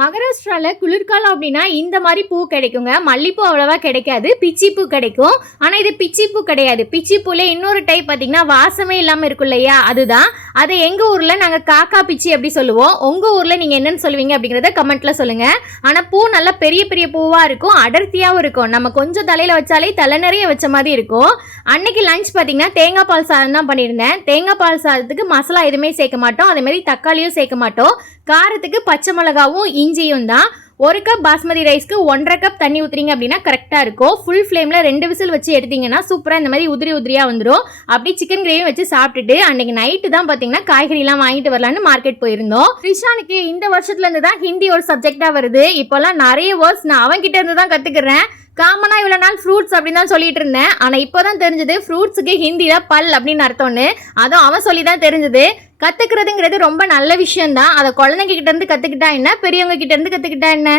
மகாராஷ்டிரால குளிர்காலம் அப்படின்னா இந்த மாதிரி பூ கிடைக்குங்க. மல்லிப்பூ அவ்வளவா கிடைக்காது, பிச்சிப்பூ கிடைக்கும். ஆனால் இது பிச்சிப்பூ கிடையாது. பிச்சிப்பூல இன்னொரு டைப் பார்த்தீங்கன்னா வாசமே இல்லாமல் இருக்கும் இல்லையா, அதுதான். அதை எங்கள் ஊரில் நாங்கள் காக்கா பிச்சி அப்படி சொல்லுவோம். உங்கள் ஊரில் நீங்கள் என்னென்னு சொல்லுவீங்க அப்படிங்கிறத கமெண்ட்டில் சொல்லுங்கள். ஆனால் பூ நல்லா பெரிய பெரிய பூவாக இருக்கும், அடர்த்தியாகவும் இருக்கும். நம்ம கொஞ்சம் தலையில் வச்சாலே தலை நிறைய வச்ச மாதிரி இருக்கும். அன்னைக்கு லஞ்ச் பார்த்தீங்கன்னா தேங்காய் பால் சாதம் தான் பண்ணியிருந்தேன். தேங்காய் பால் சாதத்துக்கு மசாலா எதுவுமே சேர்க்க மாட்டோம், அதேமாதிரி தக்காளியும் சேர்க்க மாட்டோம். காரத்துக்கு பச்சை மிளகாவும் இஞ்சியும் தான். 1 கப் பாஸ்மதி ரைஸ்க்கு 1.5 கப் தண்ணி ஊற்றுறீங்க அப்படின்னா கரெக்டாக இருக்கும். ஃபுல் ஃப்ளேமில் 2 விசில் வச்சு எடுத்தீங்கன்னா சூப்பராக இந்த மாதிரி உதிரி உதிரியாக வந்துடும். அப்படி சிக்கன் கிரேவி வச்சு சாப்பிட்டுட்டு அன்றைக்கி நைட்டு தான் பார்த்தீங்கன்னா காய்கறிலாம் வாங்கிட்டு வரலான்னு மார்க்கெட் போயிருந்தோம். ரிஷானுக்கு இந்த வருஷத்துலேருந்து தான் ஹிந்தி ஒரு சப்ஜெக்டாக வருது. இப்போல்லாம் நிறைய வேர்ட்ஸ் நான் அவன்கிட்ட இருந்து தான் கற்றுக்கிறேன். காமனாக இவ்வளோ நாள் ஃப்ரூட்ஸ் அப்படின்னு தான் சொல்லிட்டு இருந்தேன். ஆனால் இப்போ தான் தெரிஞ்சது ஃப்ரூட்ஸுக்கு ஹிந்தியில் பல் அப்படின்னு அர்த்தம்னு. அதுவும் அவன் சொல்லி தான் தெரிஞ்சது. கற்றுக்கிறதுங்கிறது ரொம்ப நல்ல விஷயம்தான். அதை குழந்தைங்க கிட்ட இருந்து கற்றுக்கிட்டா என்ன, பெரியவங்க கிட்ட இருந்து கற்றுக்கிட்டா என்ன.